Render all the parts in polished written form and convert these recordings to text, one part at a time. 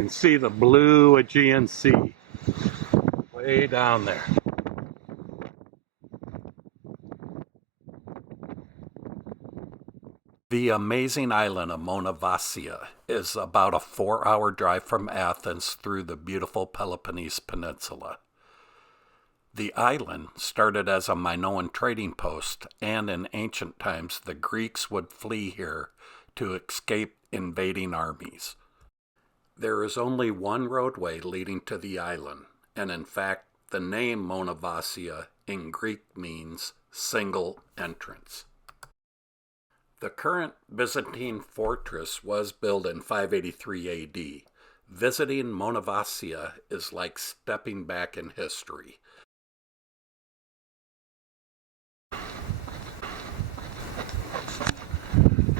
can see the blue Aegean Sea way down there. The amazing island of Monemvasia is about a 4-hour drive from Athens through the beautiful Peloponnese Peninsula. The island started as a Minoan trading post, and in ancient times the Greeks would flee here to escape invading armies. There is only one roadway leading to the island, and in fact the name Monemvasia in Greek means single entrance. The current Byzantine fortress was built in 583 AD. Visiting Monemvasia is like stepping back in history.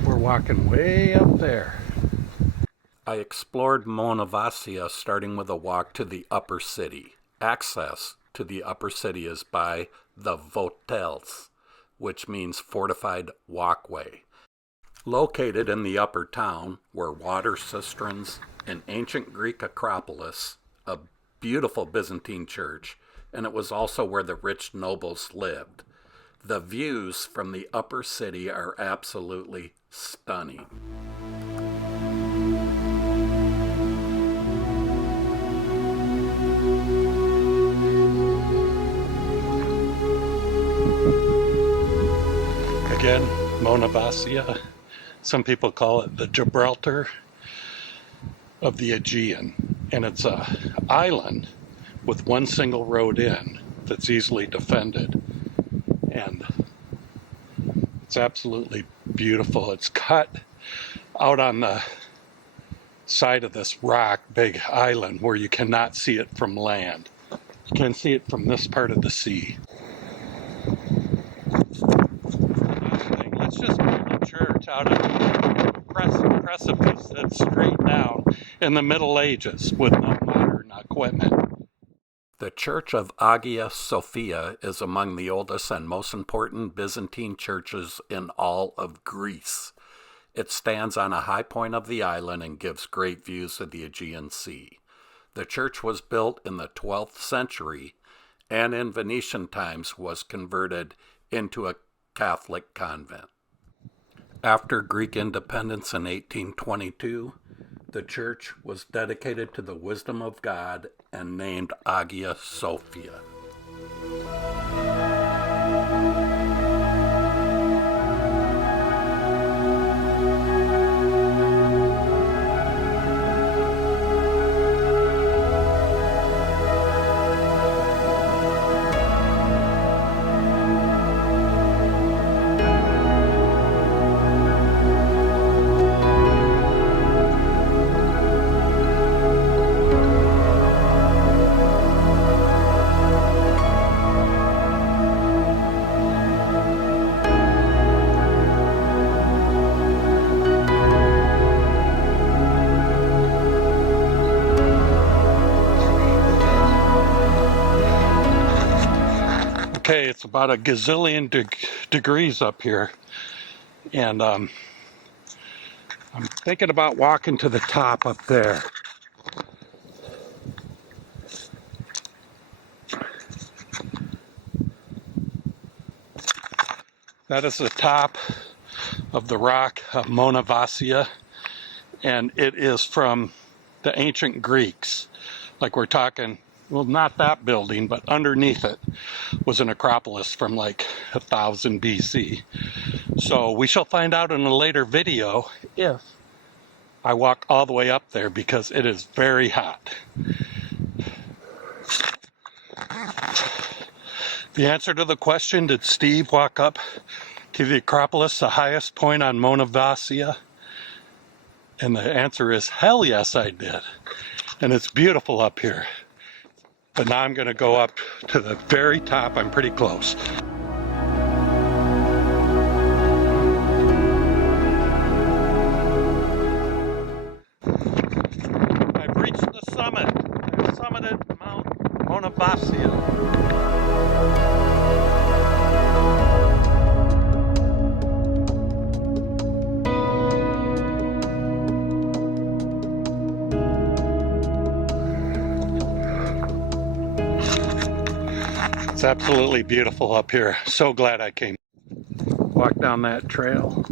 We're walking way up there. I explored Monemvasia starting with a walk to the upper city. Access to the upper city is by the Votels, which means fortified walkway. Located in the upper town were water cisterns, an ancient Greek Acropolis, a beautiful Byzantine church, and it was also where the rich nobles lived. The views from the upper city are absolutely stunning. Again, Monemvasia. Some people call it the Gibraltar of the Aegean, and it's an island with one single road in that's easily defended, and it's absolutely beautiful. It's cut out on the side of this rock, big island, where you cannot see it from land. You can see it from this part of the sea. Let's just build a church out of precipice that's straight down in the Middle Ages with no modern equipment. The Church of Agia Sofia is among the oldest and most important Byzantine churches in all of Greece. It stands on a high point of the island and gives great views of the Aegean Sea. The church was built in the 12th century and in Venetian times was converted into a Catholic convent. After Greek independence in 1822, the church was dedicated to the wisdom of God and named Agia Sophia. Okay, it's about a gazillion degrees up here, and I'm thinking about walking to the top up there. That is the top of the rock of Monemvasia, and it is from the ancient Greeks. Like we're talking, well, not that building, but underneath it was an Acropolis from like 1000 BC. So we shall find out in a later video if I walk all the way up there, because it is very hot. The answer to the question, did Steve walk up to the Acropolis, the highest point on Monemvasia? And the answer is, hell yes, I did. And it's beautiful up here. But now I'm going to go up to the very top. I'm pretty close. I've reached the summit. I've summited Mount Monemvasia. It's absolutely beautiful up here. So glad I came. Walk down that trail.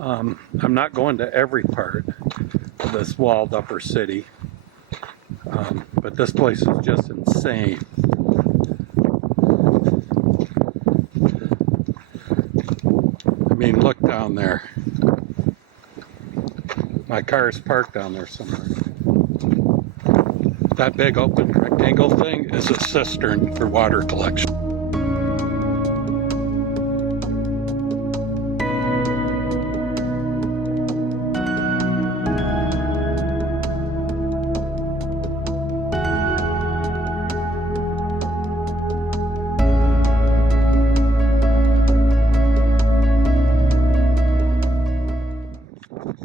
I'm not going to every part of this walled upper city, but this place is just insane. I mean, look down there. My car is parked down there somewhere. That big open rectangle thing is a cistern for water collection.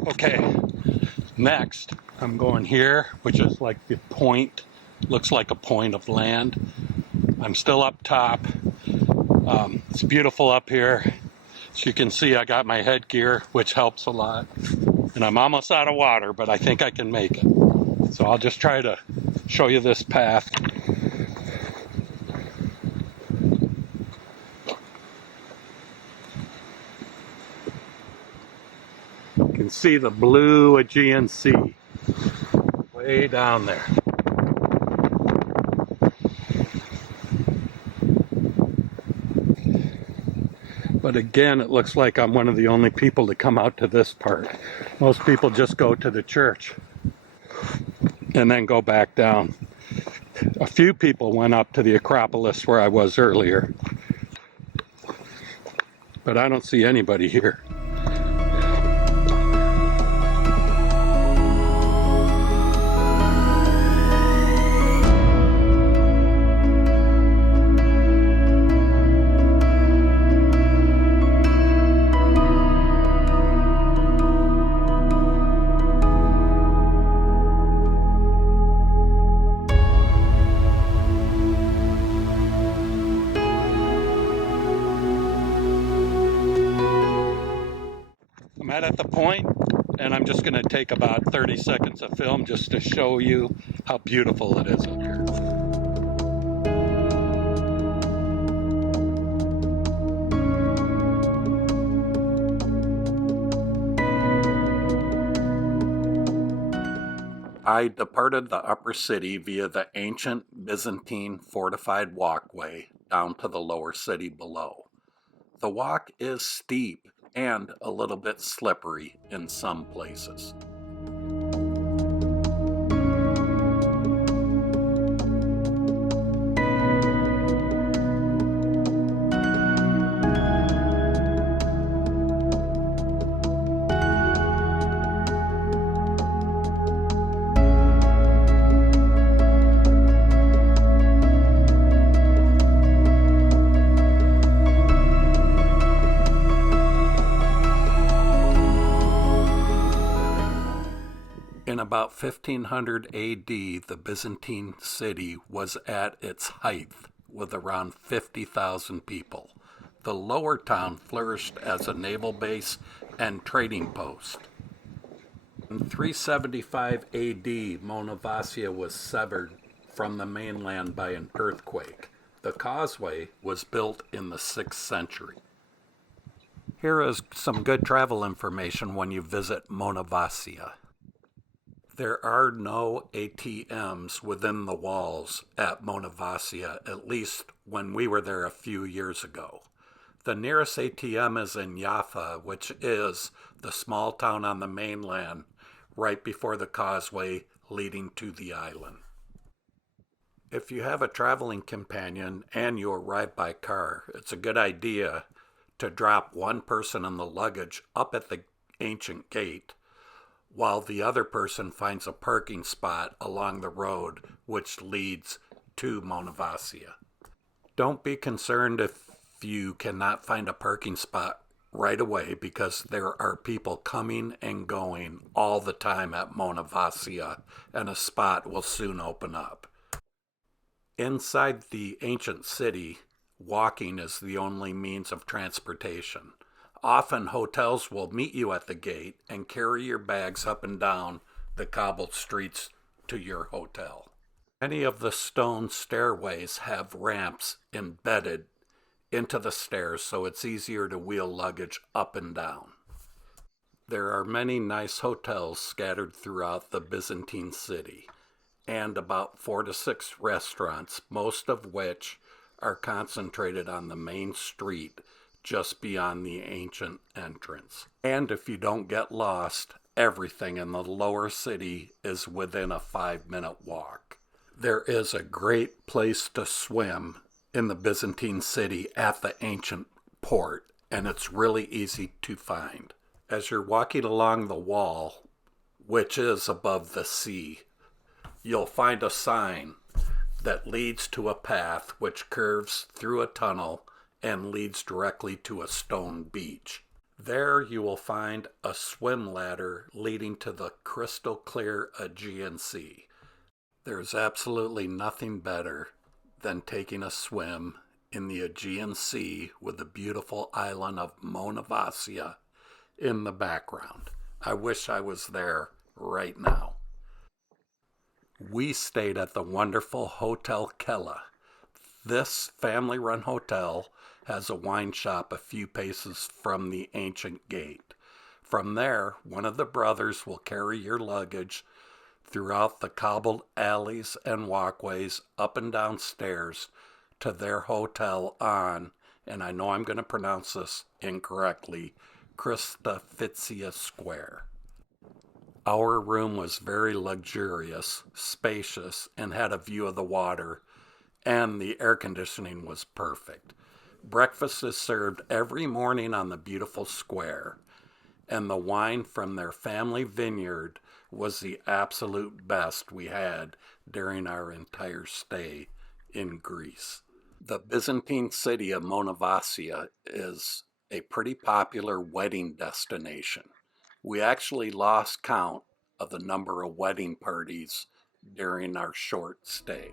Okay, next I'm going here, which is like the point, looks like a point of land. I'm still up top. It's beautiful up here. As you can see, I got my headgear, which helps a lot. And I'm almost out of water, but I think I can make it. So I'll just try to show you this path. You can see the blue Aegean Sea way down there. But again, it looks like I'm one of the only people to come out to this part. Most people just go to the church and then go back down. A few people went up to the Acropolis where I was earlier, but I don't see anybody here. I'm at the point, and I'm just going to take about 30 seconds of film just to show you how beautiful it is up here. I departed the upper city via the ancient Byzantine fortified walkway down to the lower city below. The walk is steep and a little bit slippery in some places. In about 1500 AD, the Byzantine city was at its height with around 50,000 people. The lower town flourished as a naval base and trading post. In 375 AD, Monemvasia was severed from the mainland by an earthquake. The causeway was built in the 6th century. Here is some good travel information when you visit Monemvasia. There are no ATMs within the walls at Monemvasia, at least when we were there a few years ago. The nearest ATM is in Jaffa, which is the small town on the mainland right before the causeway leading to the island. If you have a traveling companion and you arrive by car, it's a good idea to drop one person in the luggage up at the ancient gate, while the other person finds a parking spot along the road which leads to Monemvasia. Don't be concerned if you cannot find a parking spot right away, because there are people coming and going all the time at Monemvasia, and a spot will soon open up. Inside the ancient city, walking is the only means of transportation. Often hotels will meet you at the gate and carry your bags up and down the cobbled streets to your hotel. Many of the stone stairways have ramps embedded into the stairs, so it's easier to wheel luggage up and down. There are many nice hotels scattered throughout the Byzantine city, and about 4 to 6 restaurants, most of which are concentrated on the main street just beyond the ancient entrance. And if you don't get lost, everything in the lower city is within a 5-minute walk. There is a great place to swim in the Byzantine city at the ancient port, and it's really easy to find. As you're walking along the wall, which is above the sea, you'll find a sign that leads to a path which curves through a tunnel and leads directly to a stone beach. There you will find a swim ladder leading to the crystal clear Aegean Sea. There's absolutely nothing better than taking a swim in the Aegean Sea with the beautiful island of Monemvasia in the background. I wish I was there right now. We stayed at the wonderful Hotel Kellia. This family-run hotel has a wine shop a few paces from the ancient gate. From there, one of the brothers will carry your luggage throughout the cobbled alleys and walkways up and down stairs to their hotel on, and I know I'm going to pronounce this incorrectly, Christafizia Square. Our room was very luxurious, spacious, and had a view of the water, and the air conditioning was perfect. Breakfast is served every morning on the beautiful square, and the wine from their family vineyard was the absolute best we had during our entire stay in Greece. The Byzantine city of Monemvasia is a pretty popular wedding destination. We actually lost count of the number of wedding parties during our short stay.